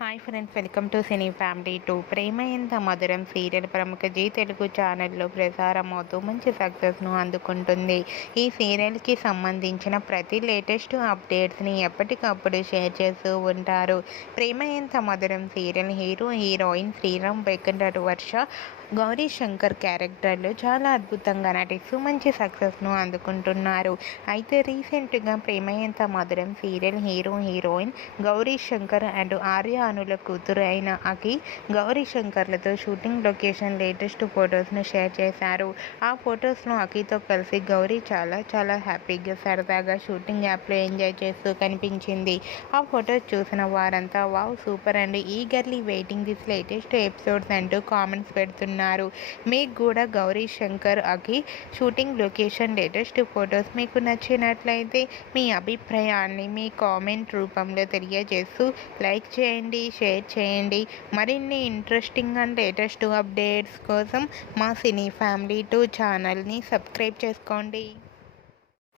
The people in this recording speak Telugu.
Hi friends, welcome to cine family 2. Prema Entha Madhuram serial ప్రముఖ జీ తెలుగు ఛానల్లో ప్రసారం అవుతూ మంచి సక్సెస్ను అందుకుంటుంది. ఈ సీరియల్కి సంబంధించిన ప్రతి లేటెస్ట్ అప్డేట్స్ని ఎప్పటికప్పుడు షేర్ చేస్తూ ఉంటారు. Prema Entha Madhuram serial hero heroine Sriram Venkata Varsha Gowri Shankar క్యారెక్టర్లు చాలా అద్భుతంగా నటిస్తూ మంచి సక్సెస్ను అందుకుంటున్నారు. అయితే రీసెంట్గా Prema Entha Madhuram serial hero heroine Gowri Shankar and Arya అనుల కూతురు అయిన అఖి గౌరీ శంకర్లతో షూటింగ్ లొకేషన్ లేటెస్ట్ ఫొటోస్ను షేర్ చేశారు. ఆ ఫొటోస్ను అఖితో కలిసి గౌరీ చాలా చాలా హ్యాపీగా సరదాగా షూటింగ్ యాప్లో ఎంజాయ్ చేస్తూ కనిపించింది. ఆ ఫొటోస్ చూసిన వారంతా wow super and eagerly waiting this latest episodes అంటూ కామెంట్స్ పెడుతున్నారు. మీకు కూడా Gowri Shankar Akhi shooting location latest photos మీకు నచ్చినట్లయితే మీ అభిప్రాయాన్ని మీ కామెంట్ రూపంలో తెలియజేస్తూ లైక్ చేయండి, షేర్ చేయండి. మరిన్ని ఇంట్రెస్టింగ్ అండ్ లేటెస్ట్ అప్డేట్స్ కోసం మా సినీ ఫ్యామిలీ 2 ఛానల్ని సబ్స్క్రైబ్ చేసుకోండి.